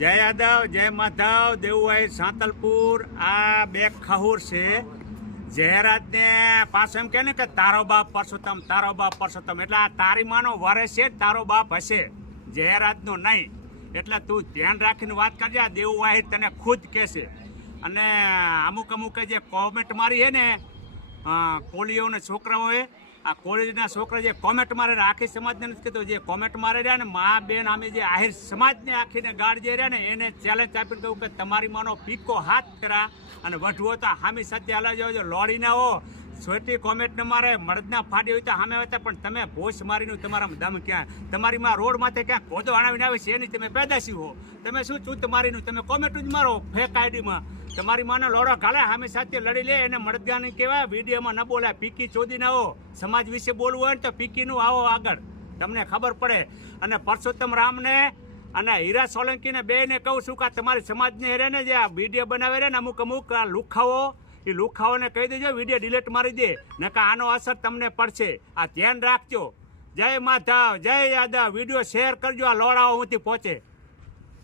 જય યાદવ, જય માધવ, દેવુભાઈ સાંતલપુર. આ બે ખહુર છે. જયરાજને પાછું એમ કે ને કે તારો બાપ પરસોત્તમ, તારો બાપ પરસોત્તમ, એટલે આ તારી માનો વરસ છે, તારો બાપ હશે, જયરાજનો નહીં. એટલે તું ધ્યાન રાખીને વાત કરજે. આ દેવુભાઈ તને ખુદ કહેશે. અને અમુક જે કોમેન્ટ મારી છે ને કોળીઓને છોકરાઓએ, આ કોળીના છોકરા જે કોમેન્ટ મારે આખી સમાજને નથી કહેતો, જે કોમેન્ટ મારે રહ્યા ને મા બેન અમે જે આહિર સમાજને આખીને ગાઢ જે રહ્યા ને એને ચેલેન્જ આપીને કહ્યું કે તમારી માનો પીકો હાથ કરા અને વઢવો તો હામી સાથે હલાવી જાવ, લોડી ના હો છોટી કોમેન્ટ ને મારે મળદના ફાડી હોય તો સામે હતા, પણ તમે ભોસ મારીનું તમારા દમ ક્યાં, તમારી માં રોડ માથે ક્યાં ગોદો આણાવીને આવે છે એની તમે પેદાશી હો, તમે શું ચૂત મારીનું તમે કોમેન્ટ જ મારો ફેક આઈડીમાં. તમારી માનો લોડો ગાલે સામે સાથે લડી લે એને મળદગાને કહેવાય. વિડીયોમાં ન બોલાય, પીકી ચોદી ના હો. સમાજ વિશે બોલવું હોય ને તો પીકીનું આવો આગળ, તમને ખબર પડે. અને પરસોત્તમ રામને અને હીરા સોલંકીને બેને કહું છું કે તમારી સમાજને હેરે ને જે આ વિડીયો બનાવે ને અમુક આ લુખાઓ, એ લુખાઓને કહી દેજો વિડીયો ડિલીટ મારી દે, નકા આનો અસર તમને પડશે. આ ધ્યાન રાખજો. જય માધવ, જય યાદવ. વિડીયો શેર કરજો, આ લોડાઓ સુધી પહોંચે.